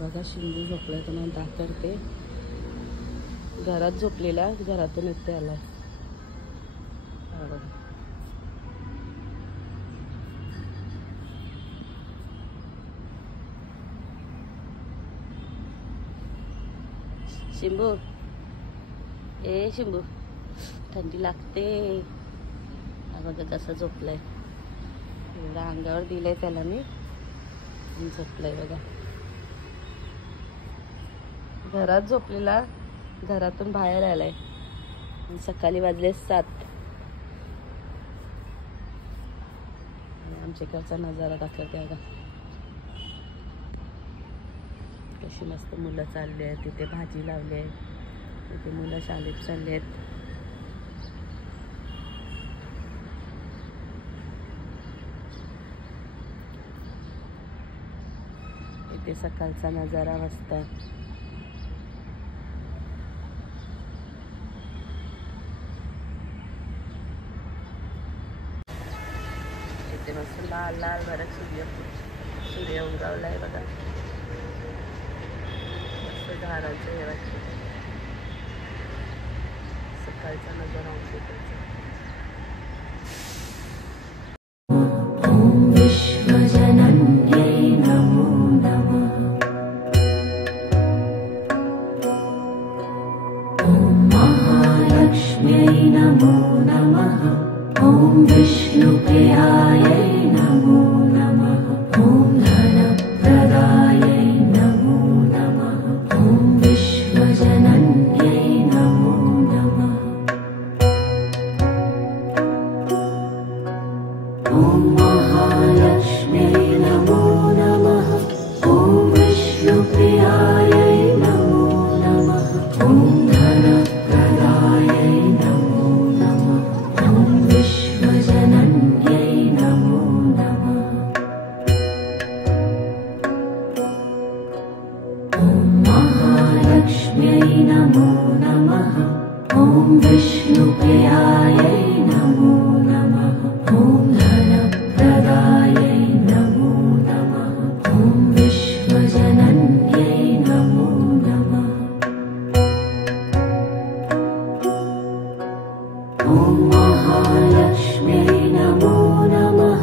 बघा शिंदू झोपलाय, तुम्हाला दाखवते. घरात झोपलेला, घरातून इथे आलाय. शिंबू, ए शिंबू, थंडी लागते. बघा कसं झोपलाय. एवढा अंगावर दिलंय त्याला मी, झोपलाय बघा. घरात झोपलेला, घरातून बाहेर आलाय. सकाळी वाजले 7. आमच्याकडचा नजारा दाखवते बघा. कशी मस्त मुलं चालली आहेत. तिथे भाजी लावली आहे. तिथे मुलं शाळेत चालले आहेत. इथे सकाळचा नजारा मस्त. इथे मस्त लाल लाल भरत सूर्य उगवलाय बघा. मस्त झाडाचं हे वाटतं. सकाळचा नजारा आमच्या नमो नमः. ॐ विष्णुप्रियायै नमो नमः. ॐ धनप्रदायै नमो नमः. ॐ विश्वजनन्यै नमो नमः. ॐ महालक्ष्म्यै नमो नमः. ॐ विष्णुप्रियायै नमो नमः. ॐ धनप्रदायै नमो नमः. ॐ विश्वजनन्यै नमो नमः. ॐ महालक्ष्म्यै नमो नमः. ॐ विष्णुप्रियायै नमो नमः. ॐ धनप्रदायै नमो नमः. ॐ विश्वजनन्यै नमो नमः. ॐ महालक्ष्म्यै नमो नमः.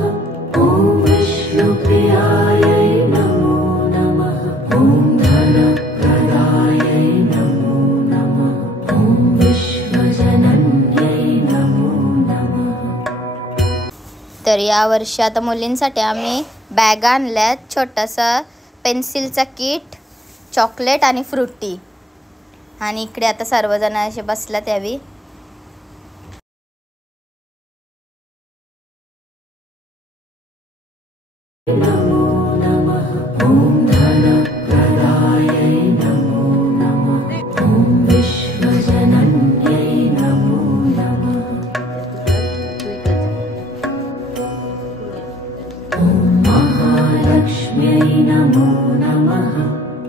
ॐ विष्णुप्रियायै नमो नमः. ॐ धनप्रदायै नमो नमः. ॐ विश्वजनन्यै नमो नमः. तर या वर्षी आता मुलींसाठी आम्ही बॅग आणल्यात. छोटासा पेन्सिलचा किट, चॉकलेट आणि फ्रुटी. आणि इकडे आता सर्वजण असे बसल्यात यावी. नमो नमः. ॐ धनप्रदायै नमो नमः. ॐ विश्वजनन्यै नमो नमः. ॐ महालक्ष्म्यै नमो नमः.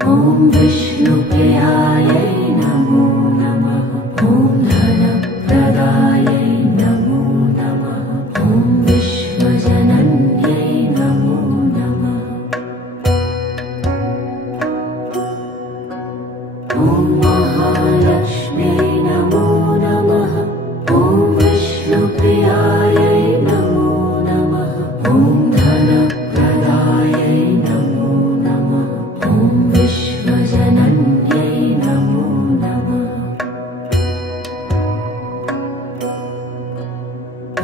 ॐ विष्णुप्रियायै नमो नमः. ॐ धनप्रदायै नमो नमः. ॐ विश्वजनन्यै नमो नमः. ॐ महालक्ष्म्यै नमो नमः. ॐ विष्णुप्रियायै नमो नमः. ॐ धनप्रदायै नमो नमः. ॐ विश्वजनन्यै नमो नमः.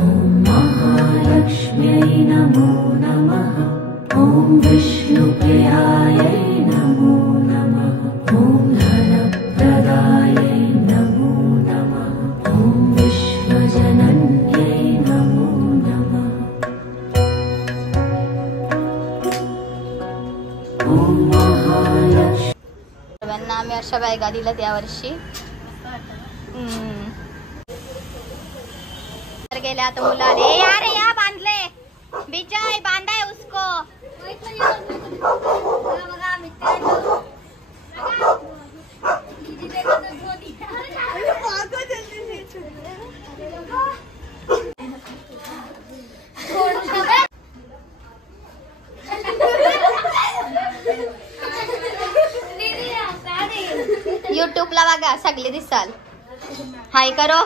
ॐ महालक्ष्म्यै नमो नमः. ॐ विष्णुप्रियायै नमो नमः. ॐ धनप्रदायै नमो नमः. ॐ विश्वजनन्यै नमो नमः. ॐ महालक्ष्मी. सर्वांना आम्ही अशा बॅगा दिल्यात यावर्षी. तर गेले आता मुलं आले. यार या बांधले विजय, बांधा है उसको. युट्यूबला बघा सगळे दिसाल. हाय करो.